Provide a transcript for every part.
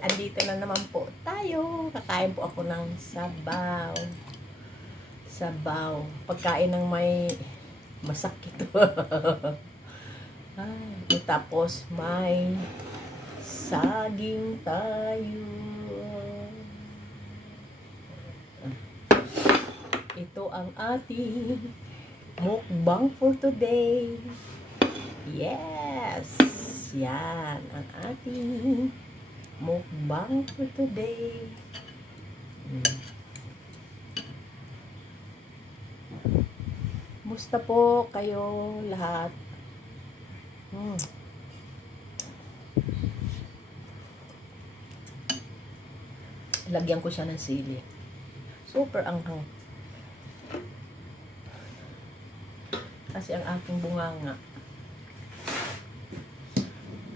Andito na naman po tayo. Kakain po ako ng sabaw. Sabaw. Pagkain ng may masakit. Ay, tapos may saging tayo. Ito ang ating mukbang for today. Yes! Yan ang ating mukbang for today. Musta po kayo lahat? Lagyan ko siya ng sili. Super anghang. Kasi ang aking bunganga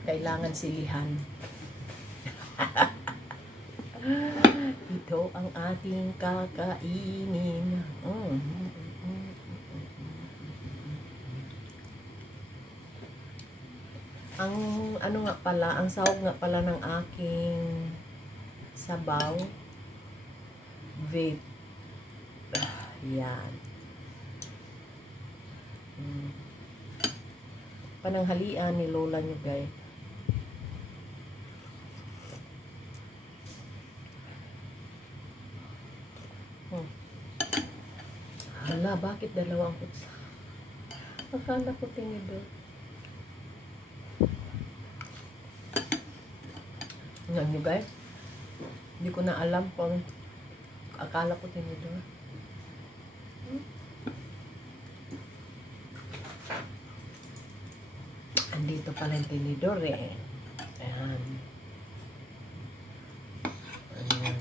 kailangan silihan. Ito ang ating kakainin. Ang ano nga pala, ang sahog nga pala ng aking sabaw, vape. Yan. Pananghalian ni lola nyo, guys. Hala, bakit dalawang kutsa? Akala ko tinidor. Yan nyo, guys. Hindi ko na alam kung akala ko tinidor. Andito pala yung tinidor eh. Ayan. Ayan.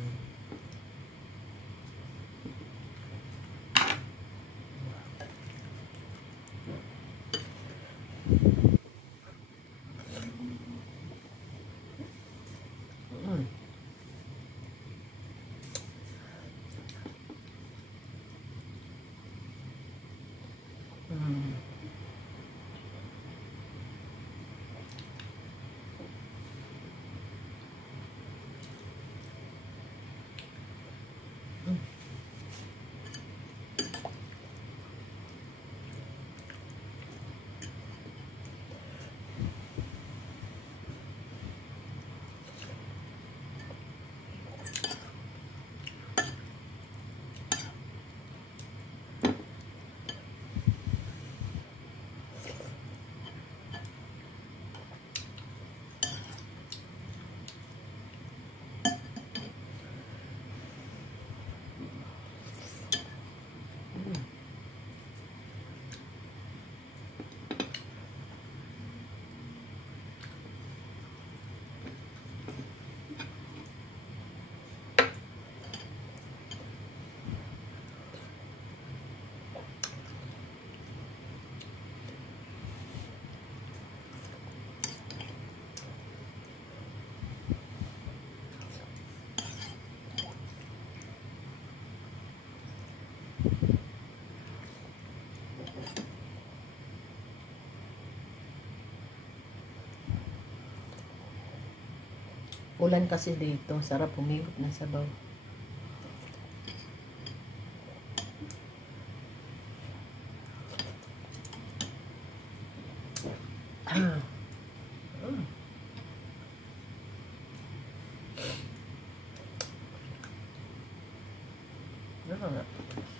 Ulan kasi dito. Sarap humigop ng sabaw.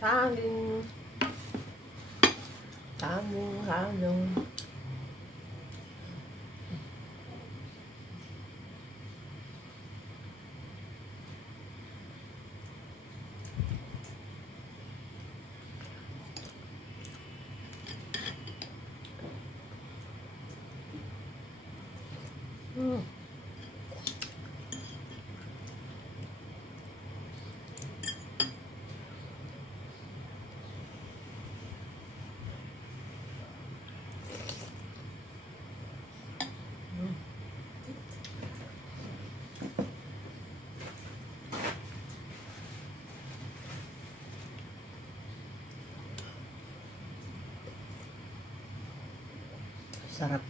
Saging. Saging. Sarap.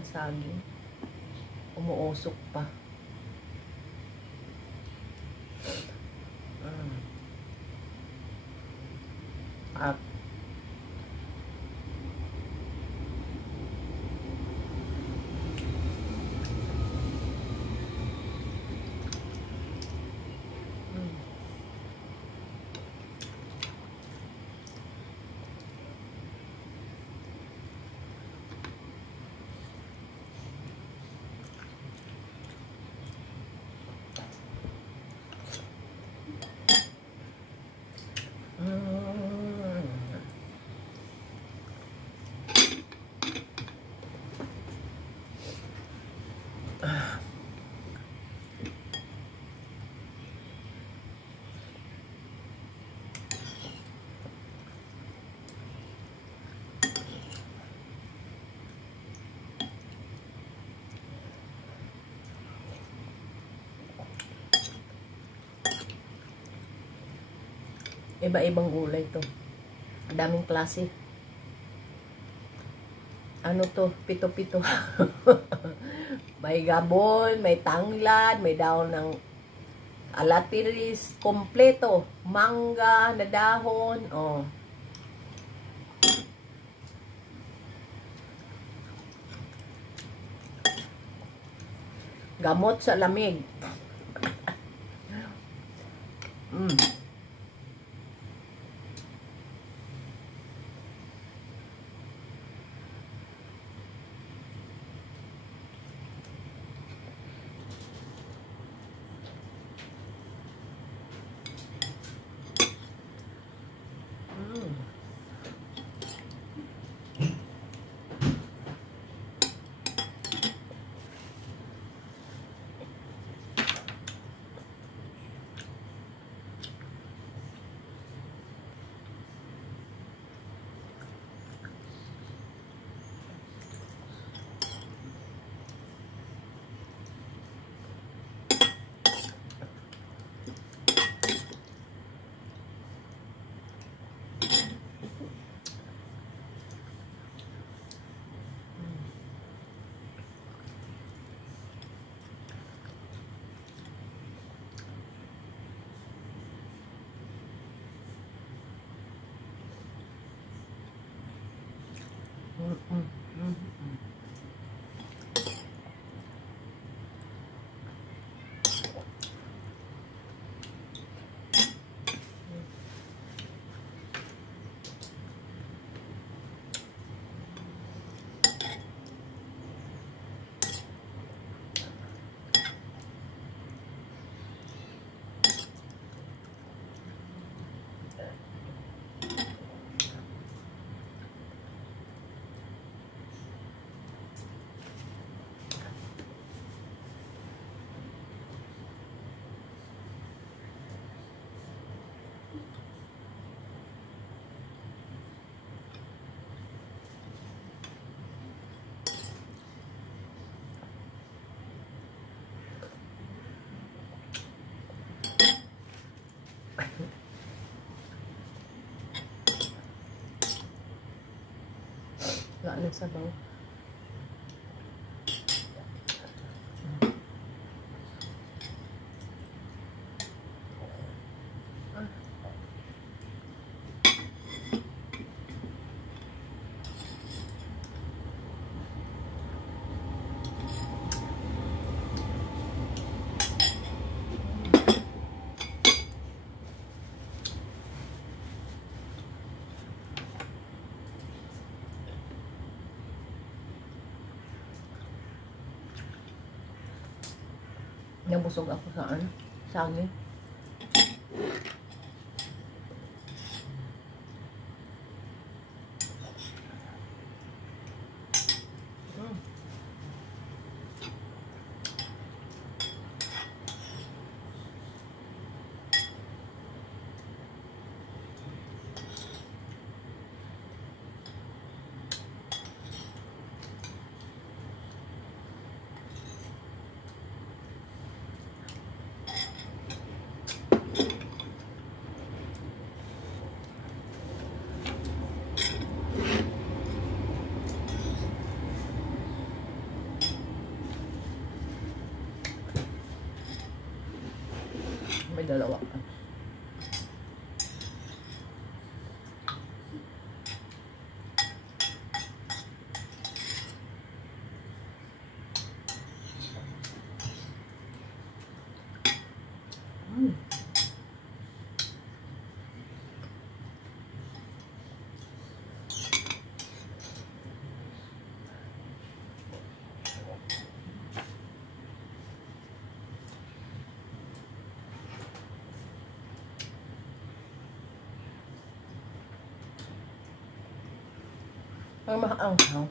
ang saging. Umuusok pa. At iba-ibang gulay to. Daming klase. Ano to? Pito-pito. May gabon, may tanglad, may daon ng alatiris, kompleto. Mangga na dahon. Oh. Gamot sa lamig. Wala nang sabaw. Nabusog ako sa ano? Saging. dalawa pa. Ang maanghang.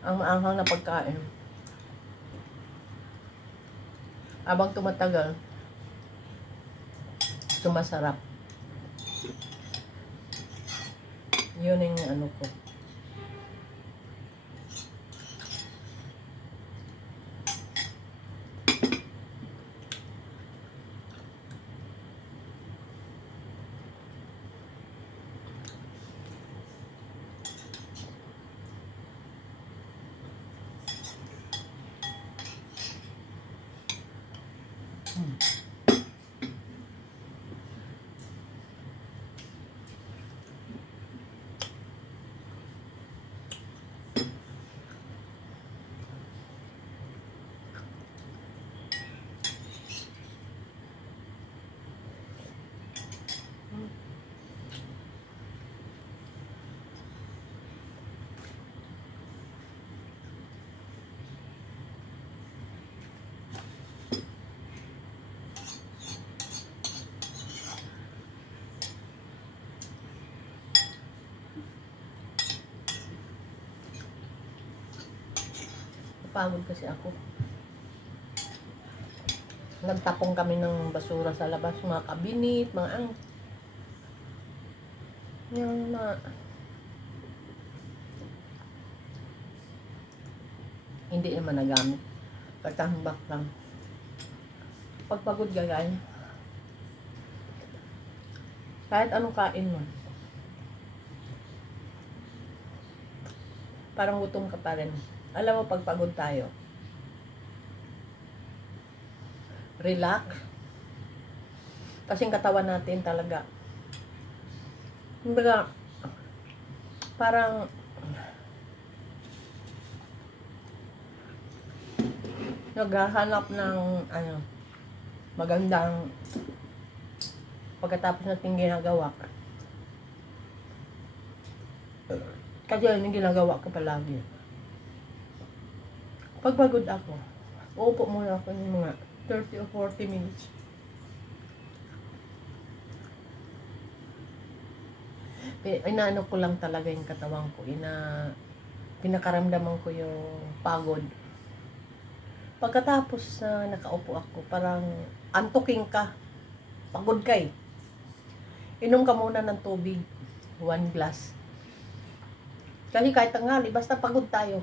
Ang maanghang na pagkain. Habang tumatagal, tumasarap. Yun yung ano ko. Pagod kasi ako. Nagtapong kami ng basura sa labas, mga kabinit, mga yung hindi naman nagamit. Katambak lang. Pagpagod gagay. Kahit anong kain mo, parang gutom ka pa rin. Alam mo, pagpagod tayo, relax. Kasing katawan natin talaga, kumbaga, parang naghahanap ng ano, magandang pagkatapos natin ginagawa. Kasi yun yung ginagawa ko palagi. Pagpagod ako, uupo muna ako ng mga 30 o 40 minutes. Inaano ko lang talaga yung katawan ko. Pinakaramdaman ko yung pagod. Pagkatapos nakaupo ako, parang antuking ka. Pagod ka eh. Inom ka muna ng tubig. 1 glass. Kasi kahit tanghali, basta pagod tayo.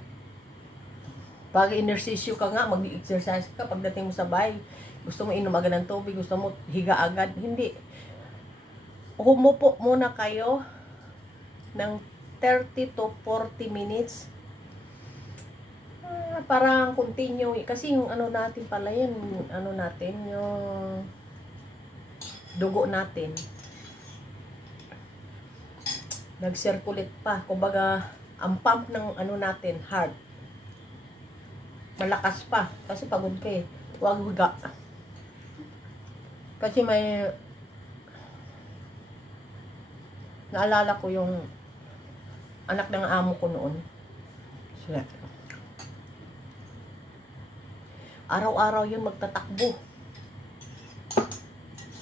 Pag inersisyo ka nga, mag-exercise ka, pagdating mo sa bahay, gusto mo inom agad ng tubig, gusto mo higa agad, hindi. Humupo muna kayo ng 30 to 40 minutes. Parang continue. Kasi yung ano natin pala yan, ano natin, yung dugo natin. Nag-circulate pa. Kumbaga, ang pump ng ano natin, heart, malakas pa. Kasi pagod ka eh. Huwag higa. Kasi may naalala ko yung anak ng amo ko noon. Sila. Araw-araw yun magtatakbo.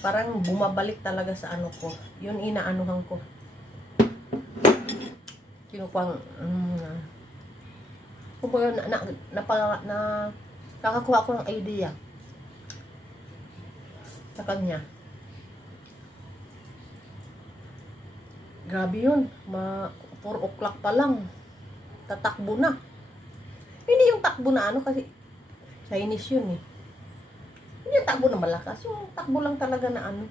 Parang bumabalik talaga sa ano ko. Yun inaanuhan ko. Kinukuha kumbaga nakakuha ko ng idea sa kanya. Grabe yun. 4 o'clock pa lang. Tatakbo na. Hindi yung takbo na ano kasi Chinese yun eh. Hindi yung takbo na malakas. Yung takbo lang talaga na ano.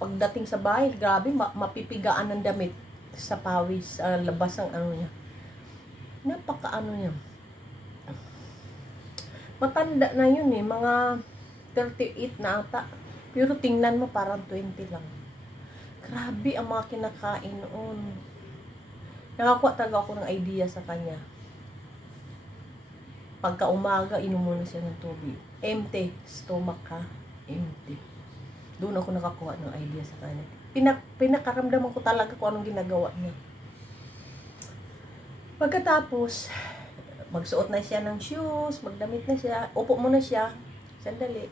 Pagdating sa bahay, grabe, mapipigaan ng damit sa pawis, labas ang ano niya. Napaka ano niya. Matanda na yun eh. Mga 38 na ata. Pero tingnan mo, parang 20 lang. Grabe ang mga kinakain noon. Nakakuha talaga ako ng idea sa kanya. Pagka umaga, inom muna siya ng tubig. Empty stomach ha. Empty. Doon ako nakakuha ng idea sa kanya. Pinakaramdaman ko talaga kung anong ginagawa niya. Pagkatapos, magsuot na siya ng shoes, magdamit na siya, upo muna siya, sandali,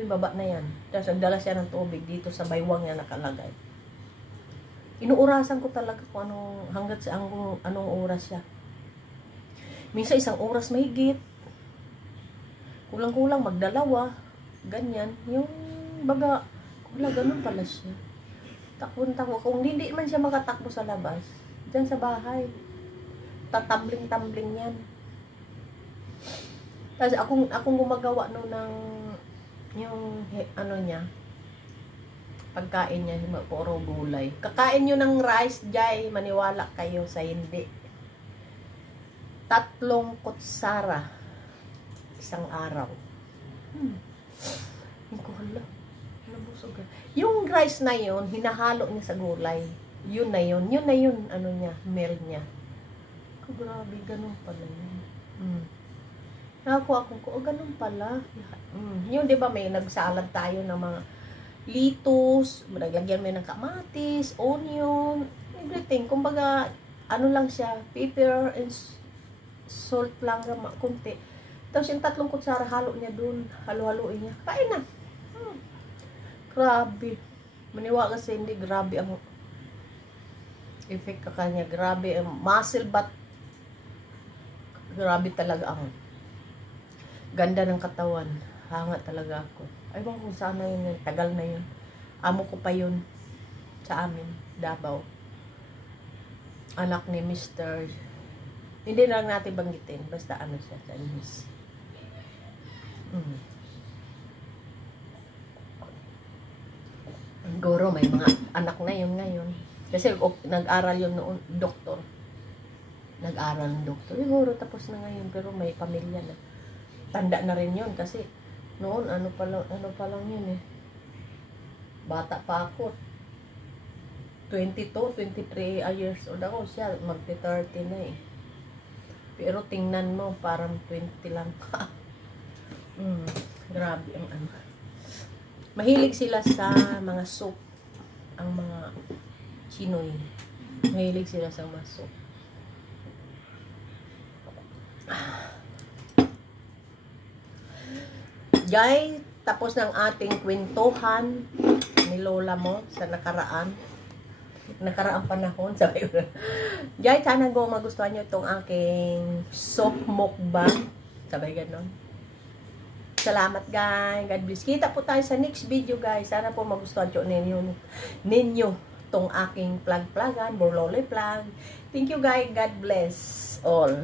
yung baba na yan. Tapos nagdala siya ng tubig dito sa baywang niya nakalagay. Inuurasan ko talaga kung hanggat sa anong oras siya. Minsan 1 oras mahigit. Kulang-kulang magdalawa. Ganyan. Yung baga, ganun pala siya. Takbo-takbo. Kung hindi man siya makatakbo sa labas, dyan sa bahay, tatambling-tambling yan. Tapos akong gumagawa no ng yung niya, pagkain niya, puro gulay. Kakain nyo ng rice, Jai, maniwala kayo sa hindi. 3 kutsara isang araw. Nabusog. Yung rice na yun, hinahalo niya sa gulay. Yun na yun, meal niya. Grabe, ganun pala yun. Nakakuha ko, ganun pala. Yun, di ba, may nagsalad tayo ng mga litos, naglagyan mo ng kamatis, onion, everything. Kumbaga, lang siya, pepper and salt lang, kunti. Tapos yung 3 kutsara, halo niya dun, halo-haloin niya. Kain na. Grabe. Maniwala kasi hindi, grabe ang effect ka kanya. Grabe ang muscle, but grabe talaga ang ganda ng katawan. Hanga talaga ako. Aywan kung saan na yun. Tagal na yun. Amo ko pa yun sa amin, Davao. Anak ni Mr. Hindi na lang natin banggitin. Basta siya sa English. Siguro may mga anak na yun ngayon. Kasi nag-aral yun noon, doktor. Nag-aral ng doktor. Siguro tapos na ngayon, pero may pamilya na. Tanda na rin yun kasi noon ano pa lang yun eh. Bata pa ako. 22, 23 years old ako, siya magti-30 na eh. Pero tingnan mo, parang 20 lang. Grabe ang Mahilig sila sa mga soup. Ang mga Chinoy. Mahilig sila sa mga soup. Guys, tapos ng ating kwentuhan ni Lola mo sa nakaraang panahon. Sabi ko, Guys, sana magustuhan nyo itong aking soup mukbang. Sabi ganon. Salamat guys. God bless. Kita po tayo sa next video guys. Sana po magustuhan ninyo tong aking plug-plugan, Borlole plug. Thank you guys. God bless all.